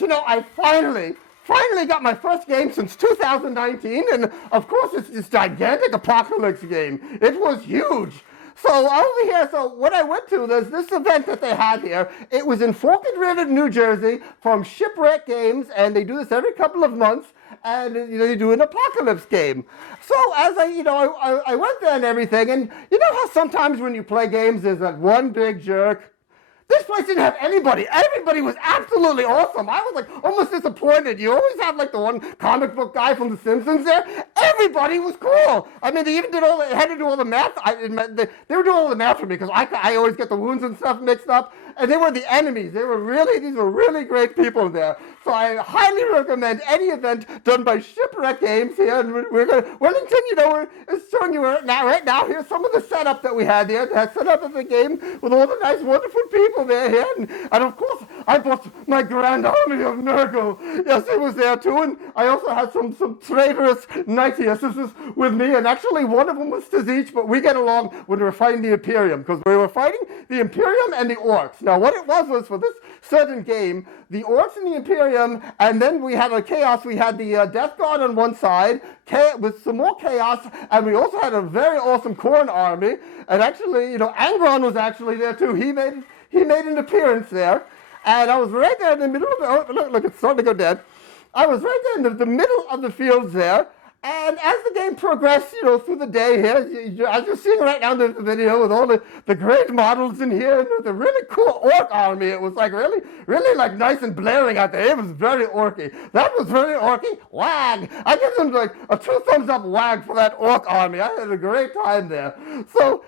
yes, I finally got my first game since 2019, and of course it's this gigantic apocalypse game. It was huge. So over here, what I went to, there's this event that they had here. It was in Forked River, New Jersey, from Shipwreck Games, and they do this every couple of months, and they do an apocalypse game. So as I went there and everything, and you know how sometimes when you play games, there's that one big jerk. This place didn't have anybody. Everybody was absolutely awesome. I was like almost disappointed. You always have like the one comic book guy from The Simpsons there. Everybody was cool. I mean, they even had to do all the math. They were doing all the math for me because I always get the wounds and stuff mixed up. And they were the enemies. These were really great people there. So I highly recommend any event done by Shipwreck Games here. And Wellington, is showing you right now. Here's some of the setup that we had here. That set up of the game with all the nice, wonderful people there here. And of course, I brought my grand army of Nurgle. Yes, it was there too. And I also had some traitorous knightiesses with me. And actually, one of them was Tazich, but we get along when we were fighting the Imperium, because we were fighting the Imperium and the Orcs. Now, what it was for this certain game, the Orcs and the Imperium, and then we had a Chaos. We had the Death Guard on one side, with some more Chaos, and we also had a very awesome Khorne army. And actually, Angron was actually there too. He made an appearance there. And I was right there in the middle of look, it's starting to go dead. I was right there in the middle of the fields there. And as the game progressed, through the day here, as you're seeing right now in the video with all the great models in here, and the really cool orc army, it was like really like nice and blaring out there. It was very orky. That was very orky. Wag! I give them like a 2 thumbs up wag for that orc army. I had a great time there. So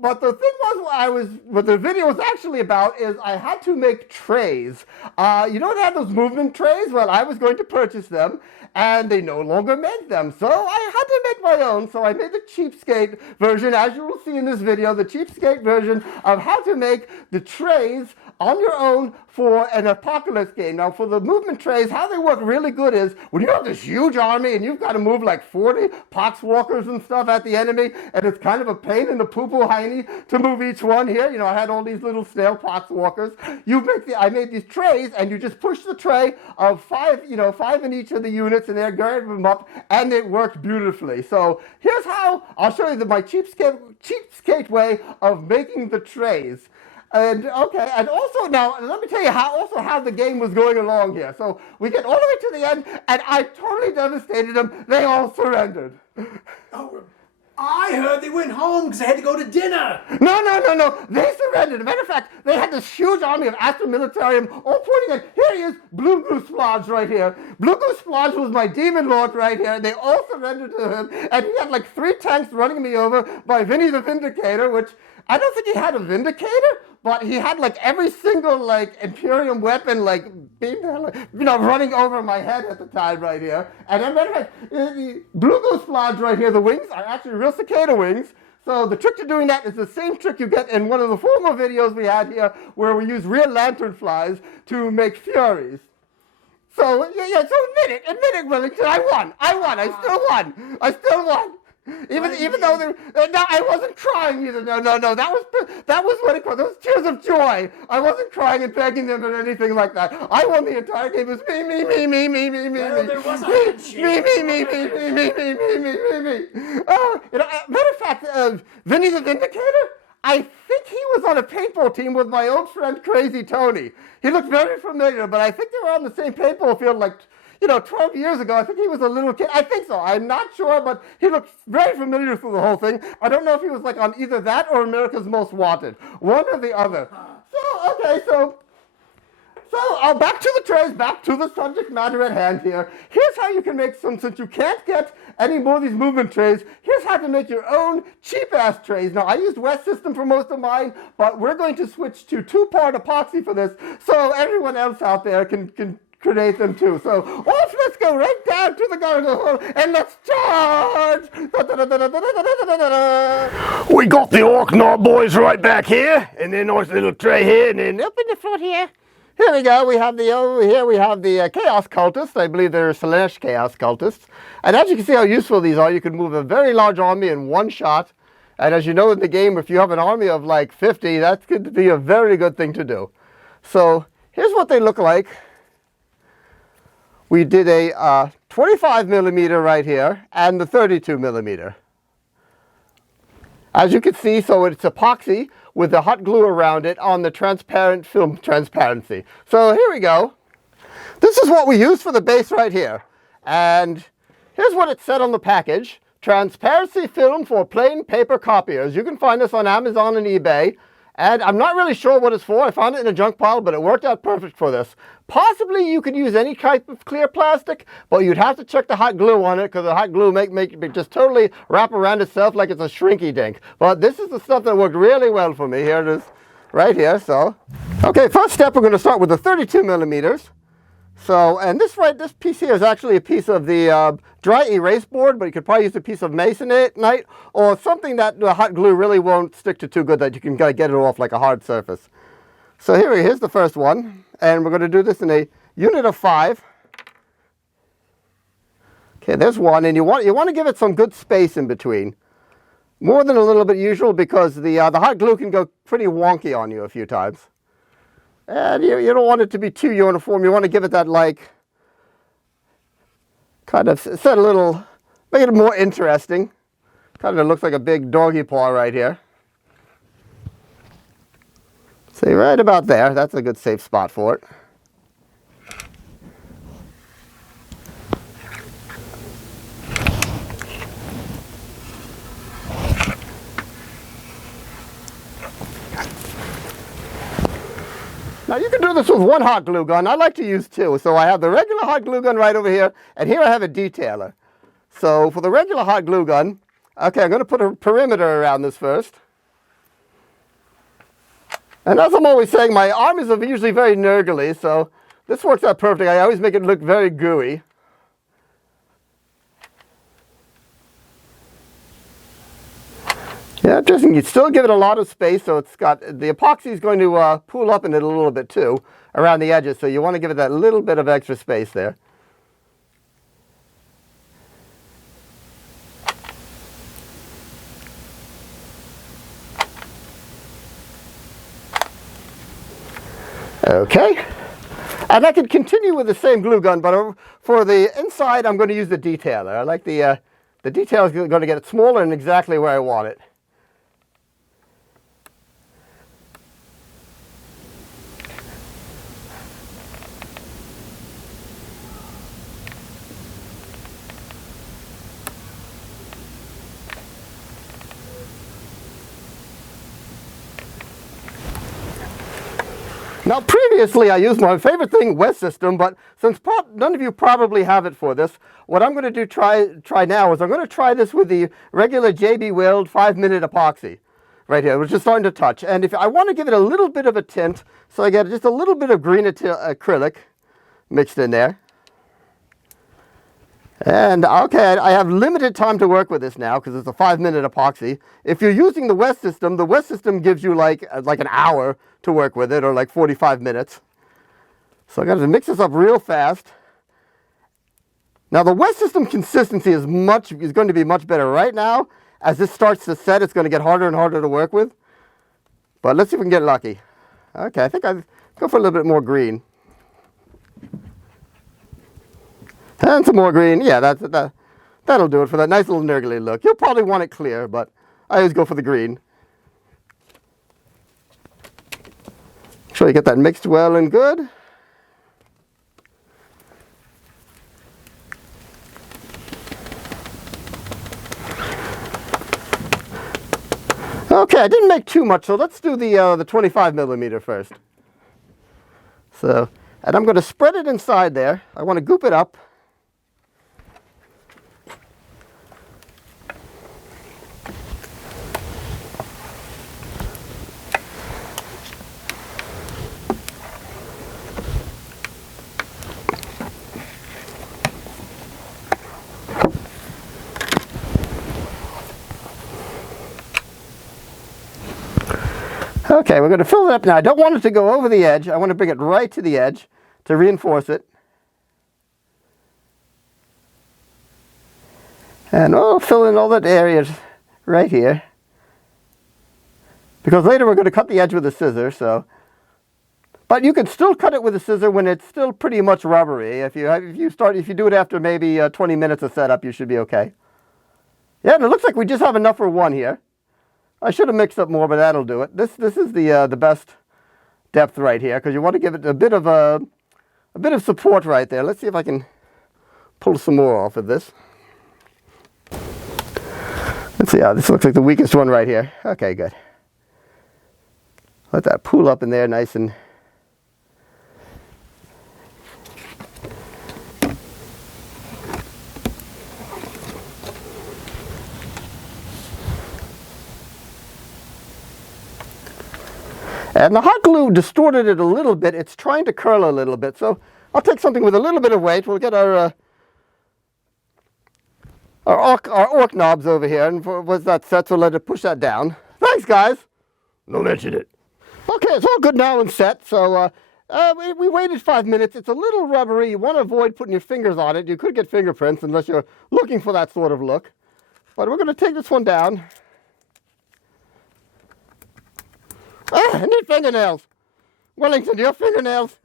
but the thing was, what the video was actually about is I had to make trays. They had those movement trays? Well, I was going to purchase them, and they no longer make them. So I had to make my own. So I made the cheapskate version, as you will see in this video, the cheapskate version of how to make the trays on your own for an apocalypse game. Now, for the movement trays, how they work really good is when you have this huge army and you've got to move like 40 poxwalkers and stuff at the enemy, and it's kind of a pain in the poo-poo hiney to move each one here. I had all these little snail poxwalkers. I made these trays, and you just push the tray of 5 in each of the units, and they're guarding them up, and it worked beautifully. So here's how I'll show you my cheapskate way of making the trays. And also now let me tell you how the game was going along here. So we get all the way to the end, and I totally devastated them. They all surrendered. Oh, I heard they went home because they had to go to dinner. No. They surrendered. As a matter of fact, they had this huge army of Astra Militarium all pointing at, here he is, Blue Goose Splodge right here. Blue Goose Splodge was my demon lord right here. They all surrendered to him, and he had like 3 tanks running me over by Vinny the Vindicator, which I don't think he had a Vindicator, but he had like every single like Imperium weapon running over my head at the time right here. And as a matter of fact, the Blue Goose Splodge right here, the wings are actually real cicada wings. So the trick to doing that is the same trick you get in one of the former videos we had here, where we use real lanternflies to make furies. So so admit it, Wellington, I won. I still won. Even though I wasn't crying either. No. That was what it called. Those tears of joy. I wasn't crying and begging them or anything like that. I won the entire game. It was me. Well, there was a handshake. Me. Matter of fact, Vinny the Vindicator, I think he was on a paintball team with my old friend Crazy Tony. He looked very familiar, but I think they were on the same paintball field 12 years ago. I think he was a little kid. I think so. I'm not sure, but he looked very familiar through the whole thing. I don't know if he was like on either that or America's Most Wanted. One or the other. So back to the trays, back to the subject matter at hand here. Here's how you can make some, since you can't get any more of these movement trays, here's how to make your own cheap-ass trays. Now, I used West System for most of mine, but we're going to switch to 2-part epoxy for this, so everyone else out there can create them too. So let's go right down to the Gogar Hole and let's charge! We got the Orc Knob boys right back here, and then nice little tray here, and then Up in the front here. Here we go. We have the Chaos Cultists. I believe they're Slaanesh Chaos Cultists. And as you can see how useful these are, you can move a very large army in one shot. And as you know in the game, if you have an army of like 50, that could be a very good thing to do. So here's what they look like. we did a 25 millimeter right here and the 32 millimeter. As you can see, so it's epoxy with the hot glue around it on the transparent film transparency. So here we go. This is what we use for the base right here. And here's what it said on the package. Transparency film for plain paper copiers. You can find this on Amazon and eBay. And I'm not really sure what it's for. I found it in a junk pile, but it worked out perfect for this. Possibly you could use any type of clear plastic, but you'd have to check the hot glue on it because the hot glue make it just totally wrap around itself like it's a shrinky dink. But this is the stuff that worked really well for me. Here it is right here. So, okay, first step, we're going to start with the 32 millimeters. So, and this piece here is actually a piece of the dry erase board, but you could probably use a piece of masonite or something that the hot glue really won't stick to too good that you can get it off like a hard surface. So here's the first one, and we're going to do this in a unit of 5. Okay, there's one, and you want to give it some good space in between, more than a little bit usual because the hot glue can go pretty wonky on you a few times. And you don't want it to be too uniform. You want to give it that, like, kind of set a little, make it more interesting. Kind of looks like a big doggy paw right here. See, right about there. That's a good safe spot for it. Now you can do this with one hot glue gun. I like to use 2. So I have the regular hot glue gun right over here, and here I have a detailer. So for the regular hot glue gun, okay, I'm going to put a perimeter around this first. And as I'm always saying, my armies are usually very nurgly, so this works out perfect. I always make it look very gooey. Yeah, just you still give it a lot of space, so it's got the epoxy is going to pool up in it a little bit too around the edges. So you want to give it that little bit of extra space there. Okay, and I could continue with the same glue gun, but for the inside, I'm going to use the detailer. I like the detail is going to get it smaller and exactly where I want it. Now previously I used my favorite thing, West System, but since none of you probably have it for this, what I'm going to do try now is I'm going to try this with the regular JB Weld 5-minute epoxy right here, which is starting to touch. And if I want to give it a little bit of a tint, so I get just a little bit of green acrylic mixed in there. And okay, I have limited time to work with this now because it's a 5-minute epoxy. If you're using the West System gives you like an hour to work with it, or like 45 minutes. So I got to mix this up real fast. Now the West System consistency is going to be much better right now. As this starts to set, it's going to get harder and harder to work with. But let's see if we can get lucky. Okay, I think I'll go for a little bit more green. And some more green. Yeah, that'll do it for that nice little nurgly look. You'll probably want it clear, but I always go for the green. Make sure you get that mixed well and good. Okay, I didn't make too much, so let's do the 25 millimeter first. So, and I'm going to spread it inside there. I want to goop it up. Okay, we're going to fill it up now. I don't want it to go over the edge. I want to bring it right to the edge to reinforce it. And I'll fill in all that areas right here. Because later we're going to cut the edge with a scissor, so But you can still cut it with a scissor when it's still pretty much rubbery. If you do it after maybe 20 minutes of setup, you should be okay. Yeah, and it looks like we just have enough for one here. I should have mixed up more, but that'll do it. This is the best depth right here because you want to give it a bit of support right there. Let's see if I can pull some more off of this. Let's see. This looks like the weakest one right here. Okay, good. Let that pool up in there nice and. And the hot glue distorted it a little bit. It's trying to curl a little bit. So I'll take something with a little bit of weight. We'll get our orc knobs over here. And was that set? So let it push that down. Thanks, guys. Don't mention it. Okay, it's all good now and set. So we waited 5 minutes. It's a little rubbery. You want to avoid putting your fingers on it. You could get fingerprints unless you're looking for that sort of look. But we're going to take this one down. Ah, I need fingernails. Wellington, do you have fingernails?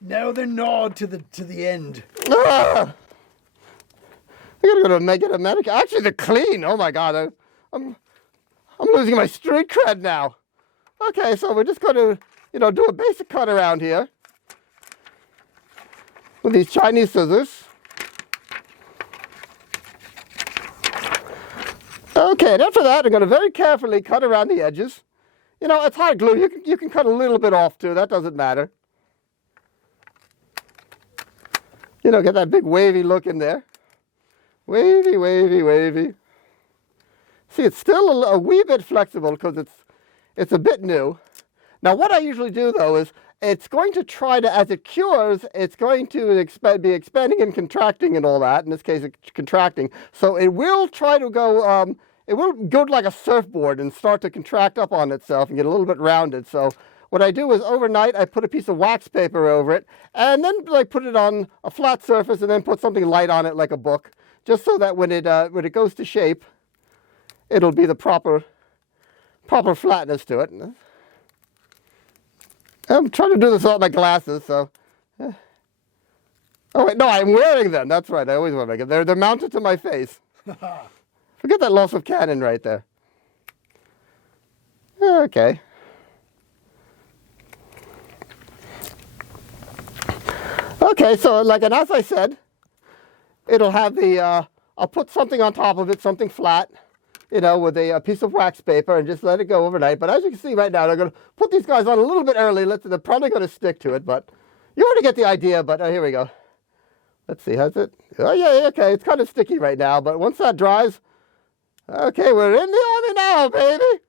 No, they're gnawed to the end. Ah! I gotta go to make it a medic. Actually, they're clean. Oh my God, I'm losing my street cred now. Okay, so we're just going to, do a basic cut around here with these Chinese scissors. Okay, and after that, I'm going to very carefully cut around the edges. It's hot glue. You can cut a little bit off too. That doesn't matter. Get that big wavy look in there. Wavy, wavy, wavy. See, it's still a wee bit flexible because it's a bit new. Now, what I usually do though is it's going to try to, as it cures, it's going to be expanding and contracting and all that. In this case, it's contracting. So it will try to go. It will go like a surfboard and start to contract up on itself and get a little bit rounded. So what I do is overnight I put a piece of wax paper over it and then put it on a flat surface and then put something light on it like a book, just so that when it goes to shape, it'll be the proper flatness to it. I'm trying to do this without my glasses, so. Oh wait, no, I'm wearing them. That's right. I always wear makeup. They're mounted to my face. Forget that loss of cannon right there. Okay. Okay, so and as I said, it'll have I'll put something on top of it, something flat, with a piece of wax paper and just let it go overnight. But as you can see right now, I'm going to put these guys on a little bit early. They're probably going to stick to it, but you already get the idea. But here we go. Let's see, how's it? Oh yeah, okay, it's kind of sticky right now, but once that dries, okay, we're in the army now, baby.